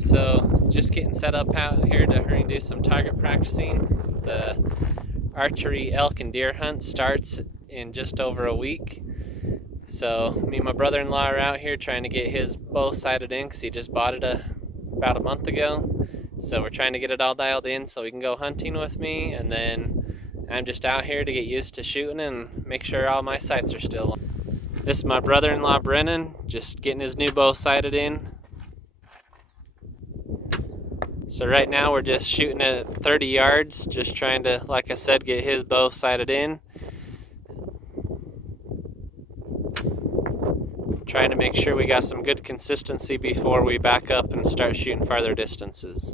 So just getting set up out here to hurry and do some target practicing. The archery elk and deer hunt starts in just over a week. So me and my brother-in-law are out here trying to get his bow sighted in because he just bought it about a month ago. So we're trying to get it all dialed in so he can go hunting with me, and then I'm just out here to get used to shooting and make sure all my sights are still on. This is my brother-in-law Brennan, just getting his new bow sighted in. So right now we're just shooting at 30 yards, just trying to, like I said, get his bow sighted in. Trying to make sure we got some good consistency before we back up and start shooting farther distances.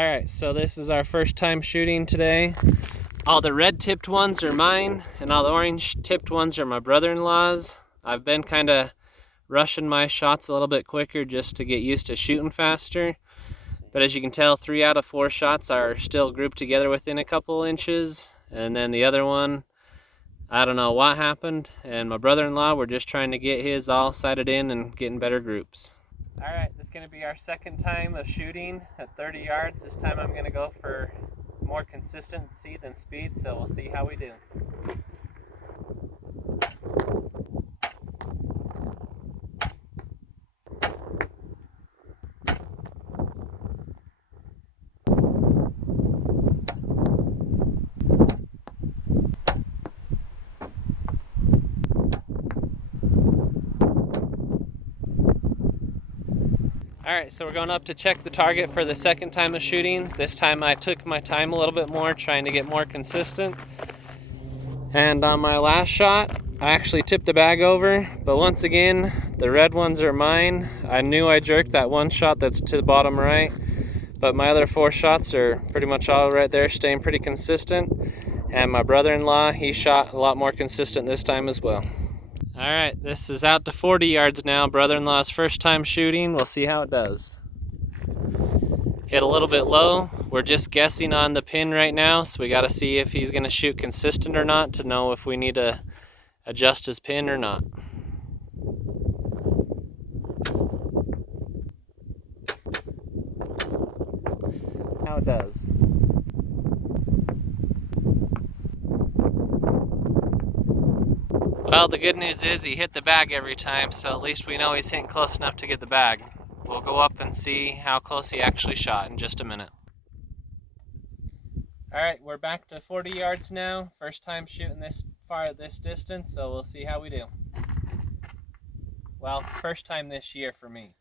Alright, so this is our first time shooting today. All the red tipped ones are mine, and all the orange tipped ones are my brother-in-law's. I've been kind of rushing my shots a little bit quicker just to get used to shooting faster. But as you can tell, 3 out of 4 shots are still grouped together within a couple inches. And then the other one, I don't know what happened. And my brother-in-law, we're just trying to get his all sighted in and getting better groups. Alright, this is going to be our second time of shooting at 30 yards. This time I'm going to go for more consistency than speed, so we'll see how we do. Alright, so we're going up to check the target for the second time of shooting. This time I took my time a little bit more, trying to get more consistent. And on my last shot, I actually tipped the bag over, but once again, the red ones are mine. I knew I jerked that one shot that's to the bottom right, but my other 4 shots are pretty much all right there, staying pretty consistent. And my brother-in-law, he shot a lot more consistent this time as well. Alright, this is out to 40 yards now. Brother-in-law's first time shooting. We'll see how it does. Hit a little bit low. We're just guessing on the pin right now, so we got to see if he's going to shoot consistent or not to know if we need to adjust his pin or not. How it does. Well, the good news is he hit the bag every time, so at least we know he's hitting close enough to get the bag. We'll go up and see how close he actually shot in just a minute. Alright, we're back to 40 yards now. First time shooting this far at this distance, so we'll see how we do. Well, first time this year for me.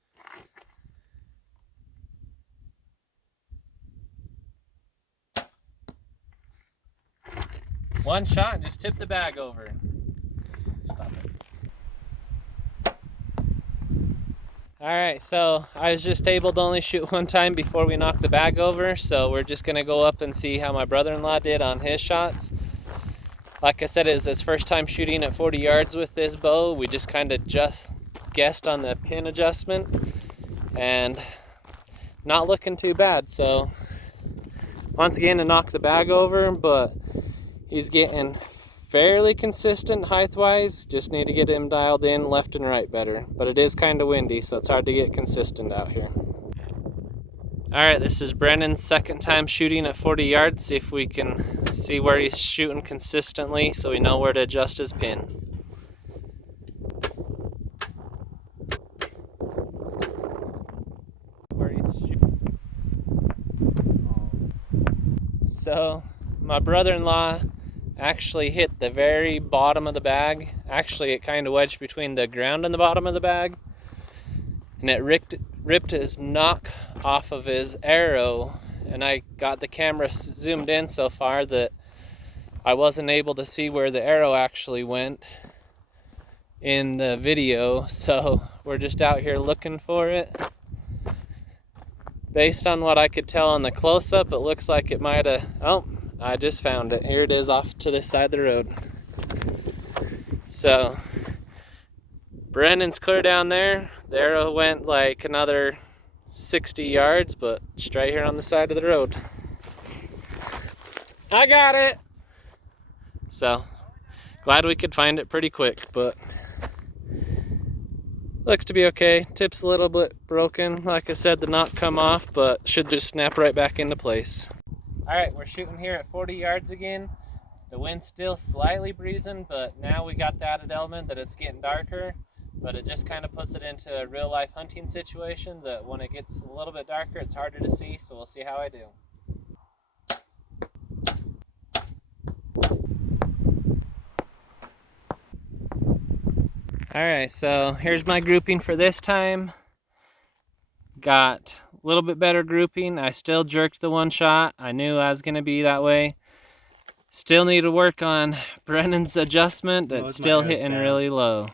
One shot and just tipped the bag over. Stop it. Alright, so I was just able to only shoot one time before we knocked the bag over, so we're just going to go up and see how my brother-in-law did on his shots. Like I said, it was his first time shooting at 40 yards with this bow. We just kind of just guessed on the pin adjustment, and not looking too bad. So once again, to knock the bag over, but he's getting fairly consistent height-wise. Just need to get him dialed in left and right better. But it is kind of windy, so it's hard to get consistent out here. Alright, this is Brennan's second time shooting at 40 yards. See if we can see where he's shooting consistently so we know where to adjust his pin. Where he's shooting. So, my brother-in-law actually hit the very bottom of the bag. Actually, it kind of wedged between the ground and the bottom of the bag, and it ripped his knock off of his arrow, and I got the camera zoomed in so far that I wasn't able to see where the arrow actually went in the video, so we're just out here looking for it. Based on what I could tell on the close-up, it looks like it might have... Oh, I just found it. Here it is off to this side of the road. So Brennan's clear down there. The arrow went like another 60 yards, but straight here on the side of the road. I got it! So, glad we could find it pretty quick, but looks to be okay. Tip's a little bit broken. Like I said, the knot come off, but should just snap right back into place. Alright, we're shooting here at 40 yards again. The wind's still slightly breezing, but now we got the added element that it's getting darker, but it just kind of puts it into a real life hunting situation that when it gets a little bit darker, it's harder to see, so we'll see how I do. Alright, so here's my grouping for this time. Got a little bit better grouping. I still jerked the one shot. I knew I was going to be that way. Still need to work on Brennan's adjustment. It's still hitting really low.